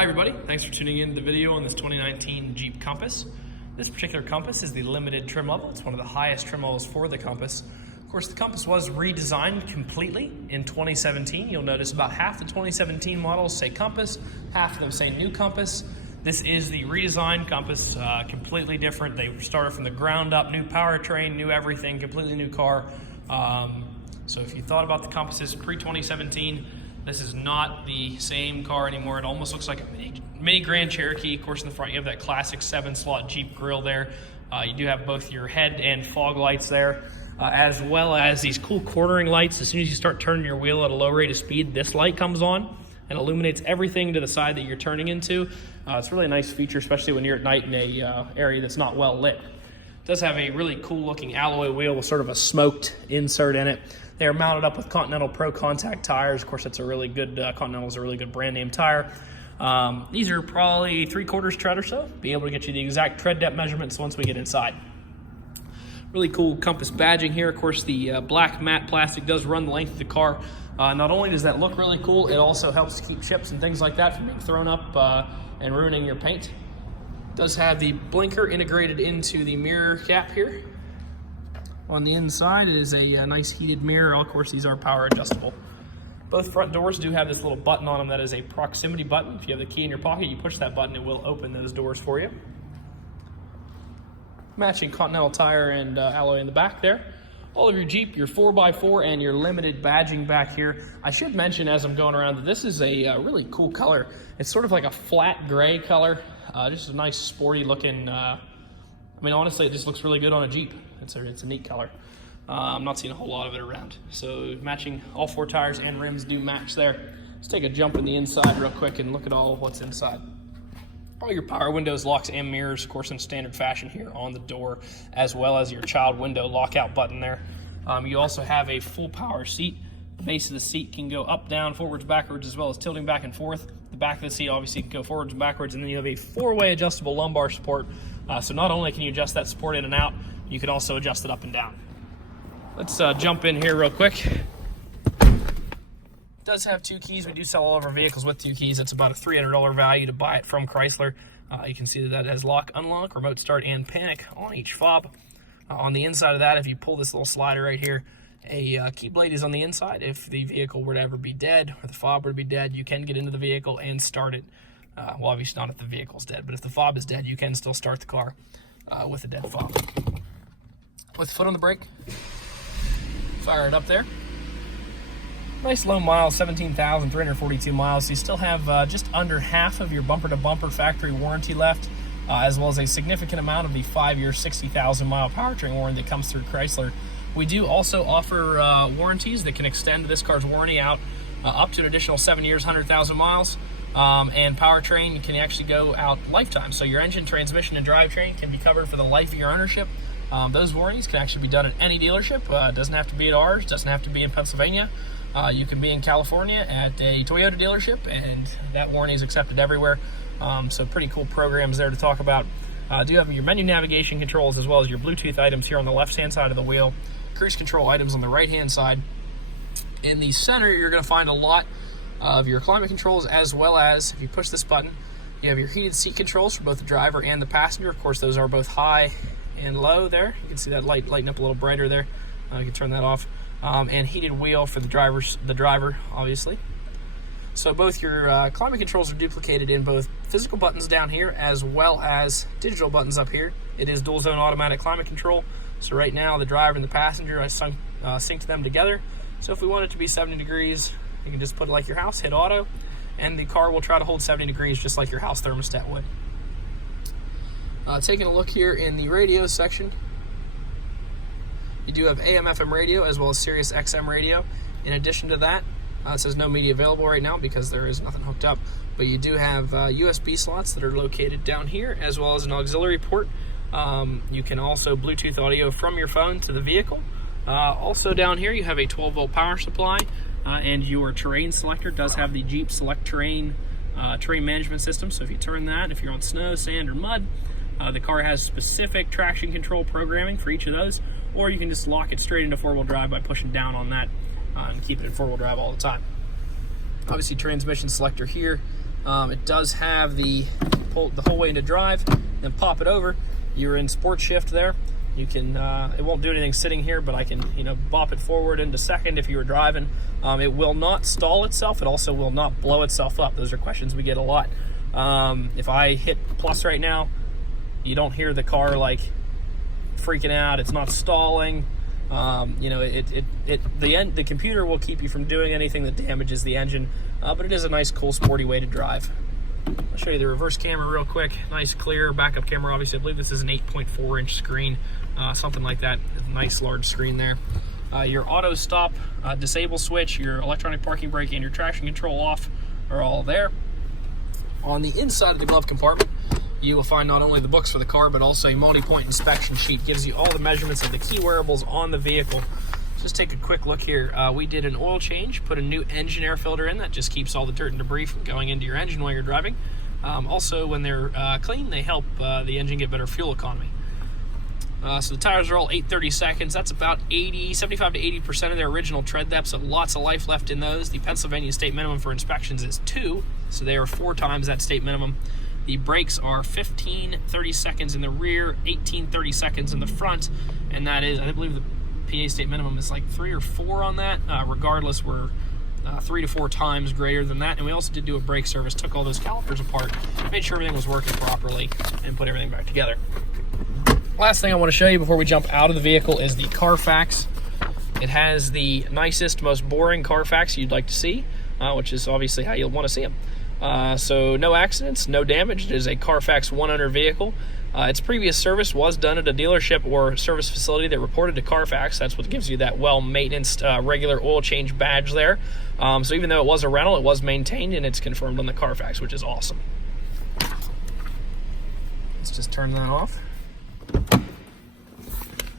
Hi everybody, thanks for tuning in to the video on this 2019 Jeep Compass. This particular Compass is the limited trim level. It's one of the highest trim levels for the Compass. Of course, the Compass was redesigned completely in 2017. You'll notice about half the 2017 models say Compass, half of them say New Compass. This is the redesigned Compass, completely different. They started from the ground up, new powertrain, new everything, completely new car. So if you thought about the Compasses pre-2017, this is not the same car anymore. It almost looks like a mini Grand Cherokee. Of course, in the front, you have that classic 7-slot Jeep grille there. You do have both your head and fog lights there, as well as these cool quartering lights. As soon as you start turning your wheel at a low rate of speed, this light comes on and illuminates everything to the side that you're turning into. It's really a nice feature, especially when you're at night in a area that's not well lit. It does have a really cool looking alloy wheel with sort of a smoked insert in it. They are mounted up with Continental Pro Contact tires. Of course, that's a really good, Continental's a really good brand name tire. These are probably 3/4 tread or so. Be able to get you the exact tread depth measurements once we get inside. Really cool Compass badging here. Of course, the black matte plastic does run the length of the car. Not only does that look really cool, it also helps to keep chips and things like that from being thrown up and ruining your paint. It does have the blinker integrated into the mirror cap here. On the inside, it is a nice heated mirror. Of course, these are power adjustable. Both front doors do have this little button on them that is a proximity button. If you have the key in your pocket, you push that button, it will open those doors for you. Matching Continental tire and alloy in the back there. All of your Jeep, your 4x4, and your limited badging back here. I should mention as I'm going around that this is a really cool color. It's sort of like a flat gray color. Just a nice sporty looking, I mean, honestly, it just looks really good on a Jeep. It's a neat color. I'm not seeing a whole lot of it around. So matching all 4 tires and rims do match there. Let's take a jump in the inside real quick and look at all of what's inside. All your power windows, locks, and mirrors, of course, in standard fashion here on the door, as well as your child window lockout button there. You also have a full power seat. The base of the seat can go up, down, forwards, backwards, as well as tilting back and forth. The back of the seat obviously can go forwards and backwards, and then you have a 4-way adjustable lumbar support. So not only can you adjust that support in and out, you can also adjust it up and down. Let's jump in here real quick. It does have 2 keys. We do sell all of our vehicles with 2 keys. It's about a $300 value to buy it from Chrysler. You can see that it has lock, unlock, remote start, and panic on each fob. On the inside of that, if you pull this little slider right here, a key blade is on the inside. If the vehicle were to ever be dead or the fob were to be dead, you can get into the vehicle and start it. Well, obviously not if the vehicle's dead, but if the fob is dead, you can still start the car with a dead fob. With the foot on the brake, fire it up there. Nice low miles, 17,342 miles. So you still have just under half of your bumper-to-bumper factory warranty left, as well as a significant amount of the 5-year, 60,000-mile powertrain warranty that comes through Chrysler. We do also offer warranties that can extend this car's warranty out up to an additional 7 years, 100,000 miles. And powertrain can actually go out lifetime. So your engine, transmission, and drivetrain can be covered for the life of your ownership. Those warranties can actually be done at any dealership. It doesn't have to be at ours, doesn't have to be in Pennsylvania. You can be in California at a Toyota dealership, and that warranty is accepted everywhere. So pretty cool programs there to talk about. Do have your menu navigation controls as well as your Bluetooth items here on the left-hand side of the wheel. Cruise control items on the right-hand side. In the center, you're going to find a lot of your climate controls, as well as, if you push this button, you have your heated seat controls for both the driver and the passenger. Of course, those are both high and low there. You can see that light lighting up a little brighter there. You can turn that off. And heated wheel for the driver, obviously. So both your climate controls are duplicated in both physical buttons down here as well as digital buttons up here. It is dual zone automatic climate control. So right now the driver and the passenger, I synced them together. So if we want it to be 70 degrees, you can just put it like your house, hit auto, and the car will try to hold 70 degrees just like your house thermostat would. Taking a look here in the radio section, you do have AM/FM radio as well as Sirius XM radio. In addition to that, it says no media available right now because there is nothing hooked up, but you do have USB slots that are located down here as well as an auxiliary port. You can also Bluetooth audio from your phone to the vehicle. Also down here you have a 12-volt power supply, and your terrain selector does have the Jeep Select Terrain terrain management system. So if you turn that, if you're on snow, sand, or mud, the car has specific traction control programming for each of those, or you can just lock it straight into 4-wheel drive by pushing down on that and keep it in 4-wheel drive all the time. Obviously, transmission selector here It does have the pull the whole way into drive, then pop it over. You're in sport shift there. You can, it won't do anything sitting here, but I can, bop it forward into second if you were driving. It will not stall itself. It also will not blow itself up. Those are questions we get a lot. If I hit plus right now, you don't hear the car like freaking out. It's not stalling. The computer will keep you from doing anything that damages the engine, but it is a nice, cool, sporty way to drive. I'll show you the reverse camera real quick. Nice, clear backup camera. Obviously, I believe this is an 8.4-inch screen, something like that. Nice, large screen there. Your auto stop, disable switch, your electronic parking brake, and your traction control off are all there. On the inside of the glove compartment, you will find not only the books for the car, but also a multi-point inspection sheet. Gives you all the measurements of the key wearables on the vehicle. Just take a quick look here. We did an oil change, put a new engine air filter in that just keeps all the dirt and debris from going into your engine while you're driving. Also, when they're clean, they help the engine get better fuel economy. So the tires are all 830 seconds. That's about 75 to 80% of their original tread depth, so lots of life left in those. The Pennsylvania state minimum for inspections is 2, so they are 4 times that state minimum. The brakes are 15-30 seconds in the rear, 18-30 seconds in the front, and that is, I believe the PA state minimum is like 3 or 4 on that. Regardless, we're 3 to 4 times greater than that. And we also did do a brake service, took all those calipers apart, made sure everything was working properly, and put everything back together. Last thing I want to show you before we jump out of the vehicle is the Carfax. It has the nicest, most boring Carfax you'd like to see, which is obviously how you'll want to see them. So no accidents, no damage. It is a Carfax 1-owner vehicle. Its previous service was done at a dealership or service facility that reported to Carfax. That's what gives you that well-maintained regular oil change badge there. So even though it was a rental, it was maintained, and it's confirmed on the Carfax, which is awesome. Let's just turn that off.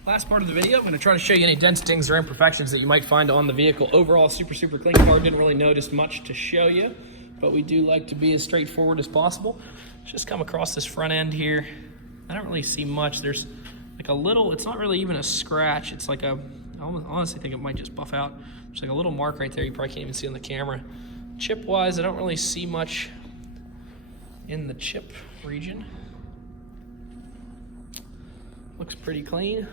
Last part of the video, I'm going to try to show you any dents, dings, or imperfections that you might find on the vehicle. Overall, super clean car. Didn't really notice much to show you, but we do like to be as straightforward as possible. Just come across this front end here. I don't really see much. There's like a little, it's not really even a scratch. It's like I honestly think it might just buff out. There's like a little mark right there. You probably can't even see on the camera. Chip-wise, I don't really see much in the chip region. Looks pretty clean.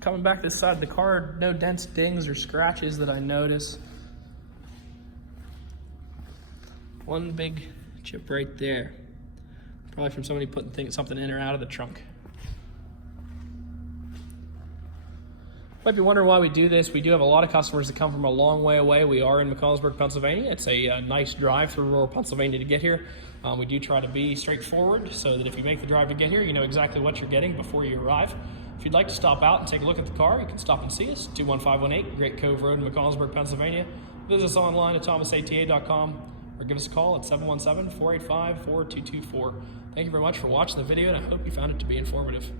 Coming back this side of the car, no dents, dings, or scratches that I notice. One big chip right there. Probably from somebody putting something in or out of the trunk. Might be wondering why we do this. We do have a lot of customers that come from a long way away. We are in McConnellsburg, Pennsylvania. It's a nice drive through rural Pennsylvania to get here. We do try to be straightforward so that if you make the drive to get here, you know exactly what you're getting before you arrive. If you'd like to stop out and take a look at the car, you can stop and see us, 21518 Great Cove Road in McConnellsburg, Pennsylvania. Visit us online at thomasata.com or give us a call at 717-485-4224. Thank you very much for watching the video, and I hope you found it to be informative.